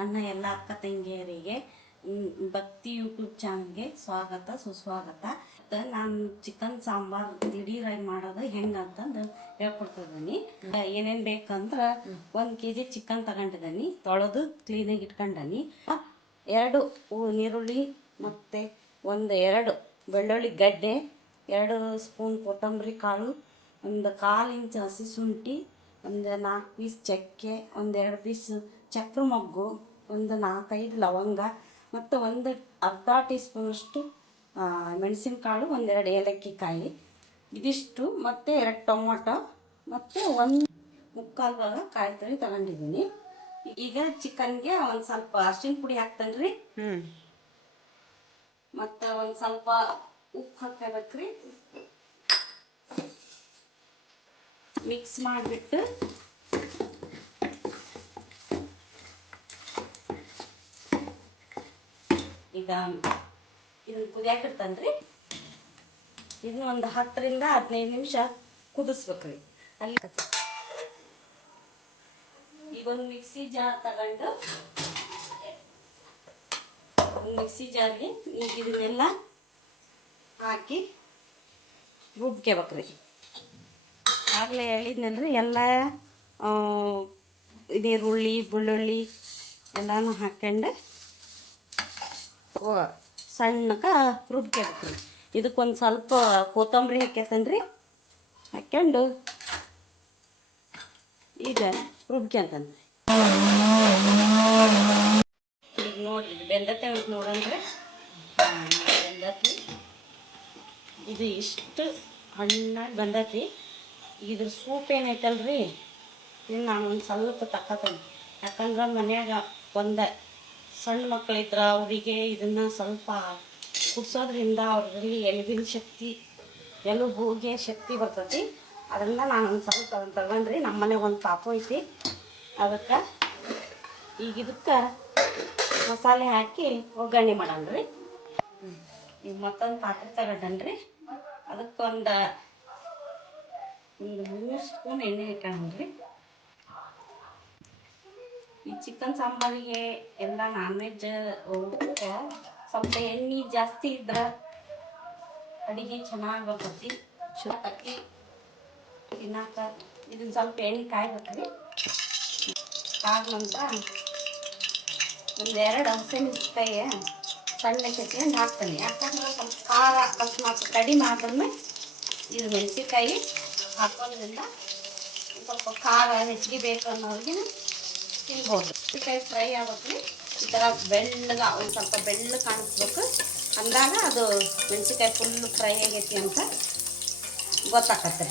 ನನ್ನ ಎಲ್ಲ ಅಕ್ಕ ತಂಗಿಯರಿಗೆ ಭಕ್ತಿ ಯೂಟ್ಯೂಬ್ ಚಾನಲ್ಗೆ ಸ್ವಾಗತ ಸುಸ್ವಾಗತ. ನಾನು ಚಿಕನ್ ಸಾಂಬಾರು ದಿಢೀರಾಗಿ ಮಾಡೋದು ಹೆಂಗಂತಂದು ಹೇಳ್ಕೊಡ್ತಿದ್ದೀನಿ. ಏನೇನು ಬೇಕಂದ್ರೆ 1 kg ಚಿಕನ್ ತಗೊಂಡಿದ್ದೀನಿ, ತೊಳೆದು ಕ್ಲೀನಾಗಿ ಇಟ್ಕೊಂಡೀನಿ. 2 ನೀರುಳ್ಳಿ ಮತ್ತು 2 ಬೆಳ್ಳುಳ್ಳಿ ಗಡ್ಡೆ, 2 ಸ್ಪೂನ್ ಕೊತ್ತಂಬರಿ ಕಾಳು, 1/4 ಇಂಚ್ ಹಸಿ ಶುಂಠಿ, 4 ಪೀಸ್ ಚಕ್ಕೆ, 2 ಪೀಸ್ ಚಕ್ರ ಮೊಗ್ಗು, 4-5 ಲವಂಗ ಮತ್ತು ಅರ್ಧ ಟೀ ಸ್ಪೂನಷ್ಟು ಮೆಣಸಿನಕಾಳು, 2 ಏಲಕ್ಕಿ ಕಾಯಿ, ಇದಿಷ್ಟು ಮತ್ತು 2 ಟೊಮೊಟೊ ಮತ್ತು 1/4 ಭಾಗ ಕಾಯಿ ತುರಿ ತಗೊಂಡಿದ್ದೀನಿ. ಈಗ ಚಿಕನ್ಗೆ ಒಂದು ಸ್ವಲ್ಪ ಅರಿಶಿನ ಪುಡಿ ಹಾಕ್ತೇನೆ ರೀ, ಮತ್ತು ಒಂದು ಸ್ವಲ್ಪ ಉಪ್ಪು ಹಾಕ್ಬೇಕ್ರಿ. ಮಿಕ್ಸ್ ಮಾಡಿಬಿಟ್ಟು ಈಗ ಇದನ್ನು ಕುದಿಯಾಕಿರ್ತನ್ರಿ. ಇದನ್ನ ಒಂದು 10ರಿಂದ 15 ನಿಮಿಷ ಕುದಿಸ್ಬೇಕ್ರಿ. ಅಲ್ಲಿ ಈಗ ಒಂದು ಮಿಕ್ಸಿ ಜಾರ್ ತಗೊಂಡು ಮಿಕ್ಸಿ ಜಾರ್ಗೆ ಈಗ ಇದನ್ನೆಲ್ಲ ಹಾಕಿ ರುಬ್ಕೋಬೇಕ್ರಿ. ಆಗಲೇ ಹೇಳಿದ್ನಲ್ರಿ, ಎಲ್ಲ ನೀರುಳ್ಳಿ ಬೆಳ್ಳುಳ್ಳಿ ಎಲ್ಲನೂ ಹಾಕ್ಕೊಂಡು ಸಣ್ಣಕ್ಕೆ ರುಬ್ಕೋಬೇಕ್ರಿ. ಇದಕ್ಕೊಂದು ಸ್ವಲ್ಪ ಕೊತ್ತಂಬರಿ ಹಾಕ್ಯತನ್ರಿ, ಹಾಕ್ಕೊಂಡು ಈಗ ರುಬ್ಕೊಂತನ್ರಿ. ಈಗ ನೋಡ್ರಿ ಬೆಂದತೆ ನೋಡಂದ್ರೆ ಬೆಂದತಿ. ಇದು ಇಷ್ಟು ಹಣ್ಣಾಗಿ ಬಂದತಿ. ಇದ್ರ ಸೂಪ್ ಏನೈತಲ್ರಿ, ಇದನ್ನ ನಾನು ಒಂದು ಸ್ವಲ್ಪ ತಕ್ಕತೀನಿ. ಯಾಕಂದ್ರೆ ಮನ್ಯಾಗ ಒಂದು ಸಣ್ಣ ಮಕ್ಕಳಿದ್ರೆ ಅವರಿಗೆ ಇದನ್ನು ಸ್ವಲ್ಪ ಕುಡಿಸೋದ್ರಿಂದ ಅವ್ರಲ್ಲಿ ಎಲುಬಿನ ಶಕ್ತಿ, ಎಲುಬಿಗೆ ಶಕ್ತಿ ಬರ್ತೈತಿ. ಅದರಿಂದ ನಾನು ಒಂದು ಸ್ವಲ್ಪ ಅದನ್ನು ತಗೊಂಡ್ರಿ. ನಮ್ಮ ಮನೆಗೆ ಒಂದು ಪಾಪು ಐತಿ, ಅದಕ್ಕೆ ಈಗ ಇದಕ್ಕೆ ಮಸಾಲೆ ಹಾಕಿ ಒಗ್ಗರಣೆ ಮಾಡಣ್ರಿ. ಈಗ ಮತ್ತೊಂದು ಪಾತ್ರೆ ತಗೊಂಡನ್ರಿ, ಅದಕ್ಕೊಂದು 3 ಸ್ಪೂನ್ ಎಣ್ಣೆ ಹಾಕೊಂಡ್ರಿ. ಈ ಚಿಕನ್ ಸಾಂಬಾರಿಗೆ ಎಲ್ಲ ನಾನ್ ವೆಜ್ ಸ್ವಲ್ಪ ಎಣ್ಣೆ ಜಾಸ್ತಿ ಇದ್ರೆ ಅಡುಗೆ ಚೆನ್ನಾಗಿ ಬರ್ತೈತಿ. ಅಕ್ಕಿ ತಿನ್ನಾಕ ಇದನ್ನು ಸ್ವಲ್ಪ ಎಣ್ಣೆ ಕಾಯ್ಬೇಕ್ರಿ. ಆದ ನಂತರ 2 ಹಸಿಮೆಣಸಿನಕಾಯಿ ಸಣ್ಣ ಕೆತ್ಕೊಂಡು ಹಾಕ್ತೀನಿ. ಯಾಕಂದ್ರೆ ಸ್ವಲ್ಪ ಖಾರ ಅಕಸ್ಮಾತ್ ಕಡಿಮೆ ಆದ್ರೂ ಇದು ಮೆಣಸಿನ್ಕಾಯಿ ಹಾಕೋದ್ರಿಂದ ಸ್ವಲ್ಪ ಖಾರ ಹೆಚ್ಚಿಗೆ ಬೇಕು ಅನ್ನೋರಿಗೆ ತಿನ್ಬೋದು. ಮೆಣಸಿನ್ಕಾಯಿ ಫ್ರೈ ಆಗ್ಬೇಕ್ರಿ. ಈ ಥರ ಬೆಳ್ಳಗೆ ಒಂದು ಸ್ವಲ್ಪ ಬೆಳ್ಳಗೆ ಕಾಣಿಸ್ಬೇಕು. ಅಂದಾಗ ಅದು ಮೆಣಸಿನ್ಕಾಯಿ ಫುಲ್ಲು ಫ್ರೈ ಆಗೈತಿ ಅಂತ ಗೊತ್ತಾಕತ್ರಿ.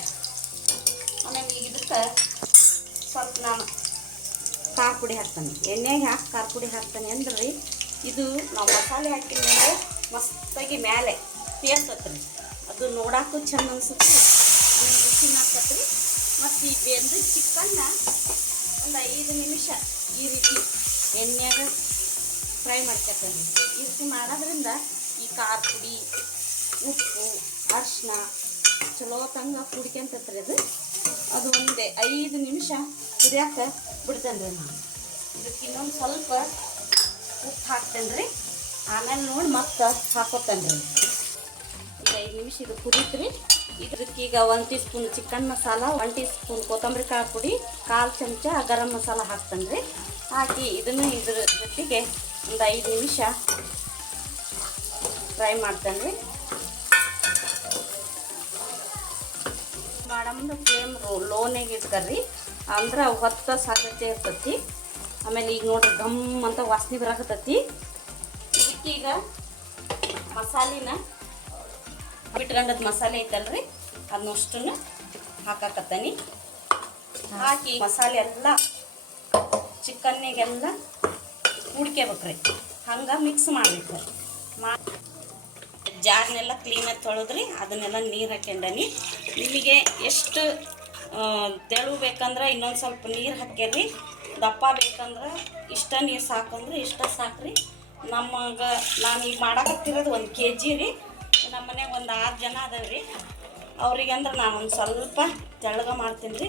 ಆಮೇಲೆ ಈಗ ಇದಕ್ಕೆ ಸ್ವಲ್ಪ ನಾನು ಖಾರ ಪುಡಿ ಹಾಕ್ತಾನೆ. ಎಣ್ಣೆಗೆ ಹಾಕಿ ಖಾರ ಪುಡಿ ಹಾಕ್ತಾನೆ ಅಂದ್ರೆ ಇದು ನಾವು ಮಸಾಲೆ ಹಾಕಿದ ಮೇಲೆ ಮಸ್ತಾಗಿ ಮೇಲೆ ತೇರ್ತತ್ರಿ. ಅದು ನೋಡೋಕ್ಕೂ ಚೆಂದ ಅನ್ಸುತ್ತೆ, ಆಮೇಲೆ ರುಚಿನ ಹಾಕತ್ರಿ. ಮತ್ತು ಈ ಬೆಂದ ಚಿಕನ್ನ ಒಂದು 5 ನಿಮಿಷ ಈ ರೀತಿ ಎಣ್ಣೆಯಾಗ ಫ್ರೈ ಮಾಡ್ಕೊತಾನೆ. ಈ ರೀತಿ ಮಾಡೋದ್ರಿಂದ ಈ ಖಾರ ಪುಡಿ, ಉಪ್ಪು, ಅರಿಶಿನ ಚಲೋ ತಂಗ ಕುಡ್ಕೊಂತತ್ರಿ. ಅದು ಒಂದು 5 ನಿಮಿಷ ಕುದಿಯಾಕ ಬಿಡ್ತೇನೆ ರೀ. ನಾನು ಇದಕ್ಕೆ ಇನ್ನೊಂದು ಸ್ವಲ್ಪ ಉಪ್ಪು ಹಾಕ್ತೇನೆ ರೀ. ಆಮೇಲೆ ನೋಡಿ ಮತ್ತೆ ಹಾಕೋತೇನೆ ರೀ. ಈಗ 5 ನಿಮಿಷ ಇದು ಕುದೀತ್ರಿ. ಇದಕ್ಕೀಗ 1 tea spoon chicken masala, 1 tea spoon ಕೊತ್ತಂಬರಿ ಕಾಳು ಪುಡಿ, 1/4 ಚಮಚ ಗರಂ ಮಸಾಲ ಹಾಕ್ತೇನೆ ರೀ. ಹಾಕಿ ಇದನ್ನು ಇದ್ರ ಜೊತೆಗೆ ಒಂದು 5 ನಿಮಿಷ ಫ್ರೈ ಮಾಡ್ತೇನೆ ರೀ. ಮಾಡಮ್ದು ಫ್ಲೇಮ್ ಲೋನಾಗ ಇಟ್ಕರ್ರಿ, ಅಂದ್ರೆ ಹೊತ್ತ ಸಾಧ್ಯತೆ ಇರ್ತೈತಿ. ಆಮೇಲೆ ಈಗ ನೋಡ್ರಿ ಗಮ್ ಅಂತ ವಾಸನೆ ಬರಾಕತ್ತೈತಿ. ಇದಕ್ಕೀಗ ಮಸಾಲಿನ ಬಿಟ್ಕೊಂಡದ್ ಮಸಾಲೆ ಐತಲ್ರಿ, ಅದನ್ನಷ್ಟನ್ನು ಹಾಕಾಕತ್ತೀನಿ. ಹಾಕಿ ಮಸಾಲೆ ಎಲ್ಲ ಚಿಕನ್ನಿಗೆಲ್ಲ ಹುಡ್ಕೋಬೇಕ್ರಿ. ಹಂಗೆ ಮಿಕ್ಸ್ ಮಾಡಬೇಕು. ಜಾರ್ನೆಲ್ಲ ಕ್ಲೀನಾಗಿ ತೊಳೆದ್ರಿ, ಅದನ್ನೆಲ್ಲ ನೀರು ಹಾಕ್ಯಂಡನಿ. ನಿಮಗೆ ಎಷ್ಟು ತೆಳು ಬೇಕಂದ್ರೆ ಇನ್ನೊಂದು ಸ್ವಲ್ಪ ನೀರು ಹಾಕ್ಯಾರಿ. ದಪ್ಪ ಬೇಕಂದ್ರೆ ಇಷ್ಟ ನೀರು ಸಾಕಂದ್ರೆ ಇಷ್ಟ ಸಾಕ್ರಿ. ನಾನು ಈಗ ಮಾಡಾಕತ್ತಿರೋದು 1 kg ರೀ. ನಮ್ಮ ಮನ್ಯಾಗ ಒಂದು 6 ಜನ ಅದಾವ್ರಿ. ಅವ್ರಿಗೆ ಅಂದ್ರೆ ನಾನು ಒಂದು ಸ್ವಲ್ಪ ತೆಳ್ಳಗೆ ಮಾಡ್ತೀನಿ ರೀ.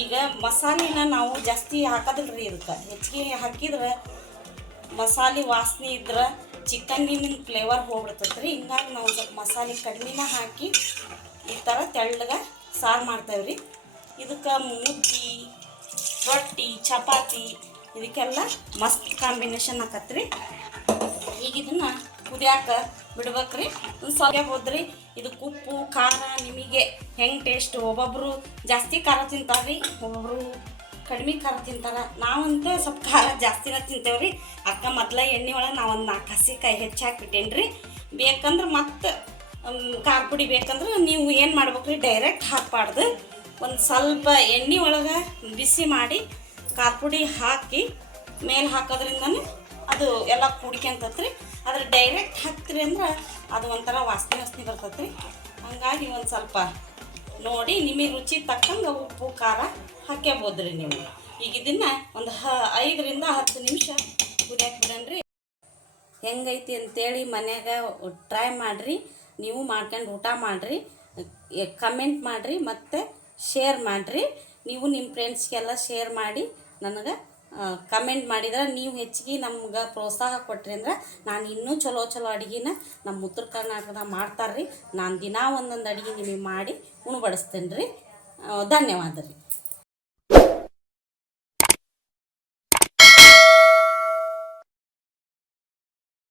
ಈಗ ಮಸಾಲೆನ ನಾವು ಜಾಸ್ತಿ ಹಾಕೋದಿಲ್ಲ ರೀ. ಇದಕ್ಕೆ ಹೆಚ್ಚಿಗೆ ಹಾಕಿದ್ರೆ ಮಸಾಲೆ ವಾಸನೆ ಇದ್ರೆ ಚಿಕನ್ನಿನ ಫ್ಲೇವರ್ ಹೋಗ್ಬಿಡ್ತೈತೆ ರೀ. ಹಿಂಗಾಗಿ ನಾವು ಸ್ವಲ್ಪ ಮಸಾಲೆ ಕಡಿಮೆನ ಹಾಕಿ ಈ ಥರ ತೆಳ್ಳಗೆ ಸಾರು ಮಾಡ್ತೇವೆ ರೀ. ಇದಕ್ಕೆ ಮುದ್ದೆ, ರೊಟ್ಟಿ, ಚಪಾತಿ ಇದಕ್ಕೆಲ್ಲ ಮಸ್ತ್ ಕಾಂಬಿನೇಷನ್ ಆಕತ್ರಿ. ಈಗ ಇದನ್ನು ಕುದಿಯಾಕೆ ಬಿಡ್ಬೇಕ್ರಿ. ಒಂದು ಸ್ವಲ್ಪ ಹೋದ್ರಿ. ಇದಕ್ಕೆ ಉಪ್ಪು ಖಾರ ನಿಮಗೆ ಹೆಂಗೆ ಟೇಸ್ಟ್, ಒಬ್ಬೊಬ್ಬರು ಜಾಸ್ತಿ ಖಾರ ತಿಂತಾರೆ, ಒಬ್ಬೊಬ್ಬರು ಕಡಿಮೆ ಖಾರ ತಿಂತಾರೆ. ನಾವಂತೂ ಸ್ವಲ್ಪ ಖಾರ ಜಾಸ್ತಿನ ತಿಂತೇವೆ ರೀ. ಅಕ್ಕ ಮೊದಲ ಎಣ್ಣೆ ಒಳಗೆ ನಾವು ಒಂದು 4 ಹಸಿಕಾಯಿ ಹೆಚ್ಚಿ ಹಾಕ್ಬಿಟ್ಟೇನಿ ರೀ. ಬೇಕಂದ್ರೆ ಮತ್ತು ಖಾರ ಪುಡಿ ಬೇಕಂದ್ರೆ ನೀವು ಏನು ಮಾಡ್ಬೇಕ್ರಿ, ಡೈರೆಕ್ಟ್ ಹಾಕಬಾರ್ದು. ಒಂದು ಸ್ವಲ್ಪ ಎಣ್ಣೆ ಒಳಗೆ ಬಿಸಿ ಮಾಡಿ ಖಾರ ಪುಡಿ ಹಾಕಿ ಮೇಲೆ ಹಾಕೋದ್ರಿಂದನೇ ಅದು ಎಲ್ಲ ಕುಡ್ಕೊಂತತ್ರಿ. ಅದ್ರ ಡೈರೆಕ್ಟ್ ಹಾಕ್ತೀರಿ ಅಂದ್ರೆ ಅದು ಒಂಥರ ವಾಸನೆ ಬರ್ತೈತೆ ರೀ. ಹಾಗಾಗಿ ಒಂದು ಸ್ವಲ್ಪ ನೋಡಿ ನಿಮಗೆ ರುಚಿ ತಕ್ಕಂಗೆ ಉಪ್ಪು ಖಾರ ಹಾಕ್ಯಬೋದ್ರಿ ನೀವು. ಈಗ ಇದನ್ನು ಒಂದು 5 ರಿಂದ 10 ನಿಮಿಷ ಕುದಿಯಾಕೆ ಬಿಡನ್ರಿ. ಹೆಂಗೈತಿ ಅಂತೇಳಿ ಮನ್ಯಾಗ ಟ್ರೈ ಮಾಡಿರಿ. ನೀವು ಮಾಡ್ಕೊಂಡು ಊಟ ಮಾಡಿರಿ, ಕಮೆಂಟ್ ಮಾಡಿರಿ ಮತ್ತು ಶೇರ್ ಮಾಡಿರಿ. ನೀವು ನಿಮ್ಮ ಫ್ರೆಂಡ್ಸ್ಗೆಲ್ಲ ಶೇರ್ ಮಾಡಿ ನನಗೆ ಕಮೆಂಟ್ ಮಾಡಿದ್ರೆ ನೀವು ಹೆಚ್ಚಿಗೆ ನಮ್ಗೆ ಪ್ರೋತ್ಸಾಹ ಕೊಟ್ರಿ ಅಂದ್ರೆ ನಾನು ಇನ್ನೂ ಚಲೋ ಅಡುಗೆನ ನಮ್ಮ ಉತ್ತರ ಕರ್ನಾಟಕದಾಗ ಮಾಡ್ತಾರೆ ರೀ. ನಾನು ದಿನಾ ಒಂದೊಂದು ಅಡುಗೆ ನಿಮಗೆ ಮಾಡಿ ಉಣಬಡಿಸ್ತೇನೆ ರೀ. ಧನ್ಯವಾದ ರೀ.